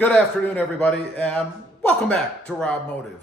Good afternoon, everybody, and welcome back to RobMotive.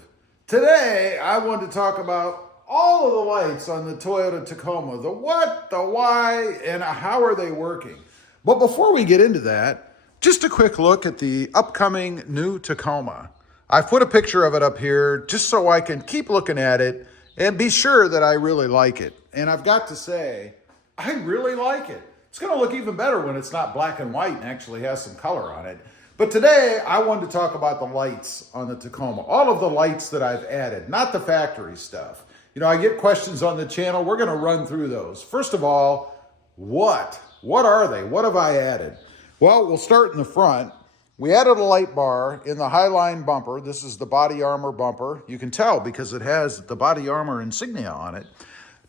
Today, I want to talk about all of the lights on the Toyota Tacoma, the what, the why, and how are they working. But before we get into that, just a quick look at the upcoming new Tacoma. I've put a picture of it up here just so I can keep looking at it and be sure that I really like it. And I've got to say, I really like it. It's going to look even better when it's not black and white and actually has some color on it. But today, I wanted to talk about the lights on the Tacoma. All of the lights that I've added, not the factory stuff. You know, I get questions on the channel. We're going to run through those. First of all, what? What are they? What have I added? Well, we'll start in the front. We added a light bar in the Highline bumper. This is the body armor bumper. You can tell because it has the body armor insignia on it.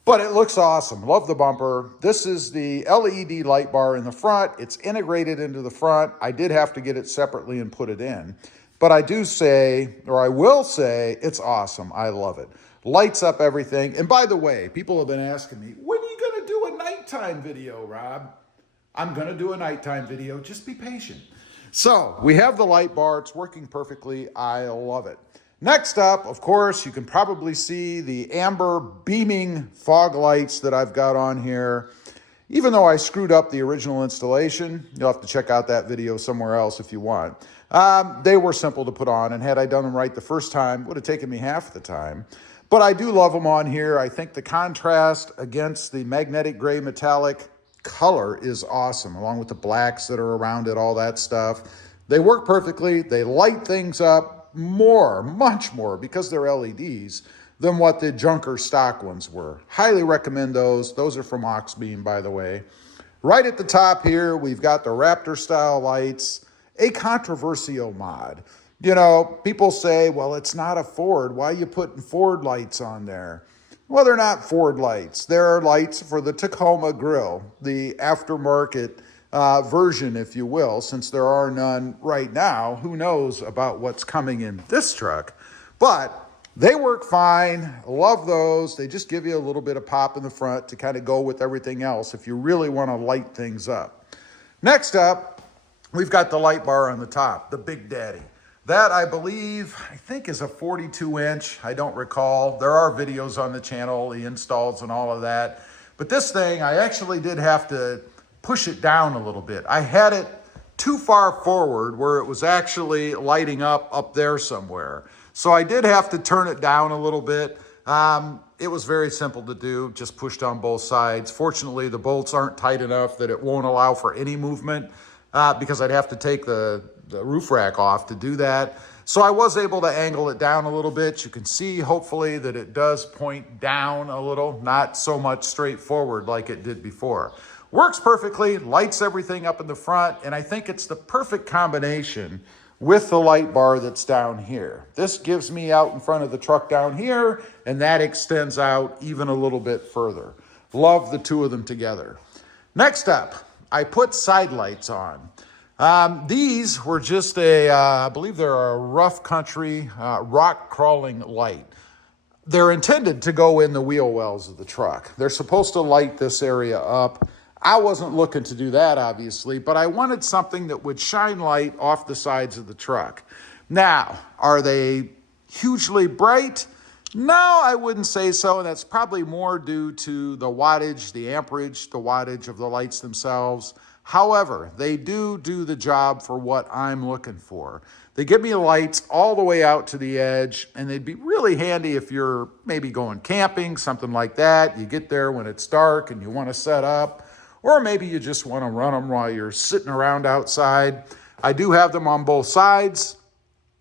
But it looks awesome. Love the bumper. This is the LED light bar in the front. It's integrated into the front. I did have to get it separately and put it in. But I do say, or I will say, it's awesome. I love it. Lights up everything. And by the way, people have been asking me, when are you going to do a nighttime video, Rob? I'm going to do a nighttime video. Just be patient. So we have the light bar. It's working perfectly. I love it. Next up, of course, you can probably see the amber beaming fog lights that I've got on here. Even though I screwed up the original installation, you'll have to check out that video somewhere else if you want. They were simple to put on, and had I done them right the first time, it would have taken me half the time. But I do love them on here. I think the contrast against the magnetic gray metallic color is awesome, along with the blacks that are around it, all that stuff. They work perfectly. They light things up much more, because they're LEDs, than what the junker stock ones were. Highly recommend those. Those are from Oxbeam, by the way. Right at the top here, we've got the Raptor style lights, a controversial mod. You know, people say, well, it's not a Ford. Why are you putting Ford lights on there? Well, they're not Ford lights. They're lights for the Tacoma Grille, the aftermarket version, if you will, since there are none right now. Who knows about what's coming in this truck? But they work fine. Love those. They just give you a little bit of pop in the front to kind of go with everything else if you really want to light things up. Next up, we've got the light bar on the top, the Big Daddy. That, I think is a 42-inch. I don't recall. There are videos on the channel, the installs and all of that. But this thing, I actually did have to push it down a little bit. I had it too far forward where it was actually lighting up there somewhere. So I did have to turn it down a little bit. It was very simple to do, just pushed on both sides. Fortunately, the bolts aren't tight enough that it won't allow for any movement because I'd have to take the roof rack off to do that. So I was able to angle it down a little bit. You can see, hopefully, that it does point down a little, not so much straight forward like it did before. Works perfectly, lights everything up in the front, and I think it's the perfect combination with the light bar that's down here. This gives me out in front of the truck down here, and that extends out even a little bit further. Love the two of them together. Next up, I put side lights on. These were just I believe they're a rough country rock crawling light. They're intended to go in the wheel wells of the truck. They're supposed to light this area up. I wasn't looking to do that, obviously, but I wanted something that would shine light off the sides of the truck. Now, are they hugely bright? No, I wouldn't say so, and that's probably more due to the wattage, the amperage, the wattage of the lights themselves. However, they do the job for what I'm looking for. They give me lights all the way out to the edge, and they'd be really handy if you're maybe going camping, something like that. You get there when it's dark and you want to set up, or maybe you just want to run them while you're sitting around outside. I do have them on both sides.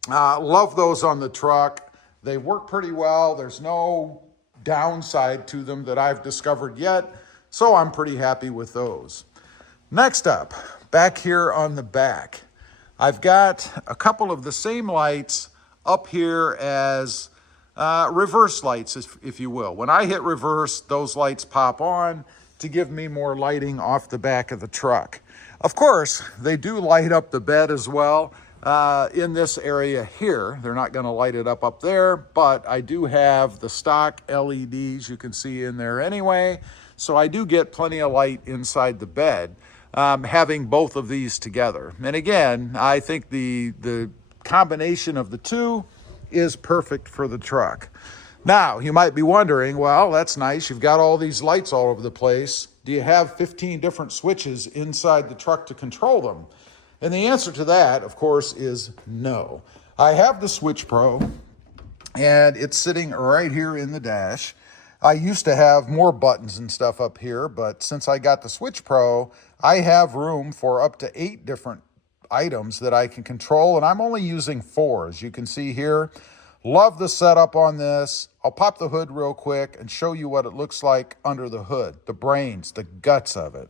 Love those on the truck. They work pretty well. There's no downside to them that I've discovered yet, so I'm pretty happy with those. Next up, back here on the back, I've got a couple of the same lights up here as reverse lights, if you will. When I hit reverse, those lights pop on to give me more lighting off the back of the truck. Of course, they do light up the bed as well in this area here. They're not going to light it up there, but I do have the stock LEDs you can see in there anyway, so I do get plenty of light inside the bed. having both of these together. And again, I think the combination of the two is perfect for the truck. Now, you might be wondering, well, that's nice. You've got all these lights all over the place. Do you have 15 different switches inside the truck to control them? And the answer to that, of course, is no. I have the Switch Pro, and it's sitting right here in the dash. I used to have more buttons and stuff up here, but since I got the Switch Pro, I have room for up to 8 different items that I can control, and I'm only using 4, as you can see here. Love the setup on this. I'll pop the hood real quick and show you what it looks like under the hood, the brains, the guts of it.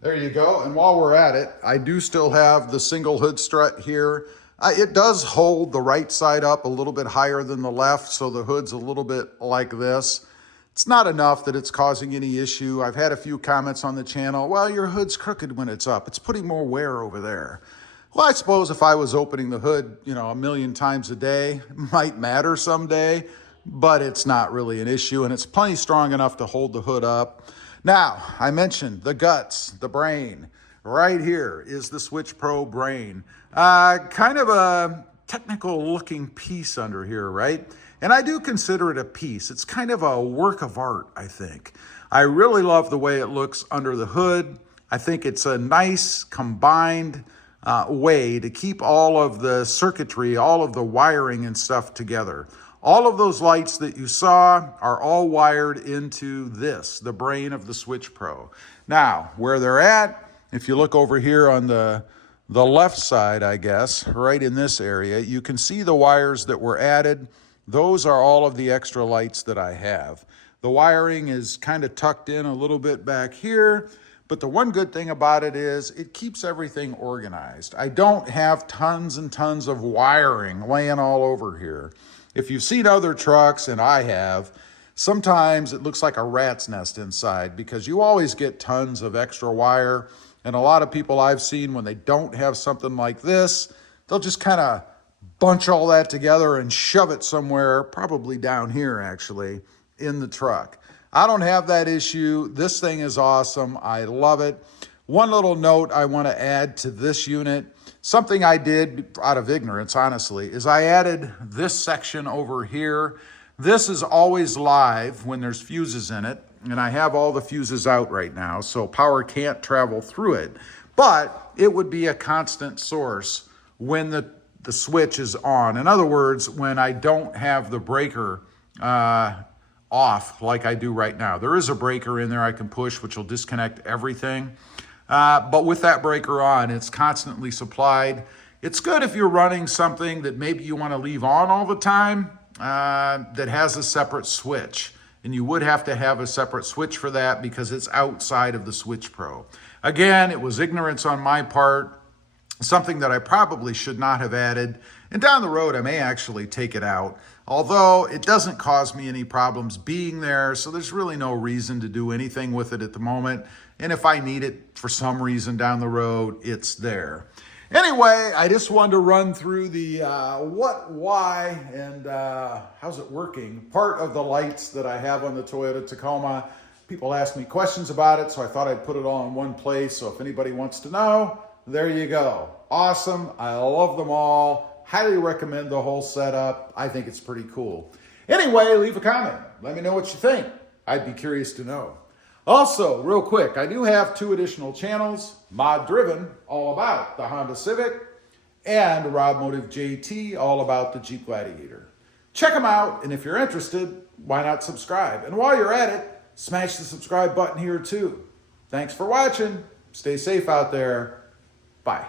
There you go. And while we're at it, I do still have the single hood strut here. It does hold the right side up a little bit higher than the left, so the hood's a little bit like this. It's not enough that it's causing any issue. I've had a few comments on the channel, well, your hood's crooked when it's up. It's putting more wear over there. Well, I suppose if I was opening the hood, a million times a day, it might matter someday, but it's not really an issue, and it's plenty strong enough to hold the hood up. Now, I mentioned the guts, the brain. Right here is the Switch Pro brain. Kind of a technical looking piece under here, right? And I do consider it a piece. It's kind of a work of art, I think. I really love the way it looks under the hood. I think it's a nice combined way to keep all of the circuitry, all of the wiring and stuff together. All of those lights that you saw are all wired into this, the brain of the Switch Pro. Now, where they're at, if you look over here on the left side, I guess, right in this area, you can see the wires that were added. Those are all of the extra lights that I have. The wiring is kind of tucked in a little bit back here. But the one good thing about it is it keeps everything organized. I don't have tons and tons of wiring laying all over here. If you've seen other trucks, and I have, sometimes it looks like a rat's nest inside because you always get tons of extra wire. And a lot of people I've seen, when they don't have something like this, they'll just kind of bunch all that together and shove it somewhere, probably down here actually, in the truck. I don't have that issue. This thing is awesome. I love it. One little note I want to add to this unit, something I did out of ignorance, honestly, is I added this section over here. This is always live when there's fuses in it, and I have all the fuses out right now, so power can't travel through it. But it would be a constant source when the switch is on. In other words, when I don't have the breaker off like I do right now. There is a breaker in there I can push, which will disconnect everything. But with that breaker on, it's constantly supplied. It's good if you're running something that maybe you want to leave on all the time that has a separate switch. And you would have to have a separate switch for that because it's outside of the Switch Pro. Again, it was ignorance on my part, something that I probably should not have added. And down the road, I may actually take it out. Although it doesn't cause me any problems being there, so there's really no reason to do anything with it at the moment. And if I need it for some reason down the road, it's there. Anyway, I just wanted to run through the what, why, and how's it working part of the lights that I have on the Toyota Tacoma. People ask me questions about it, so I thought I'd put it all in one place. So if anybody wants to know, there you go. Awesome. I love them all. Highly recommend the whole setup. I think it's pretty cool. Anyway, leave a comment. Let me know what you think. I'd be curious to know. Also, real quick, I do have 2 additional channels. Mod Driven, all about the Honda Civic, and RobMotive JT, all about the Jeep Gladiator. Check them out, and if you're interested, why not subscribe? And while you're at it, smash the subscribe button here too. Thanks for watching. Stay safe out there. Bye.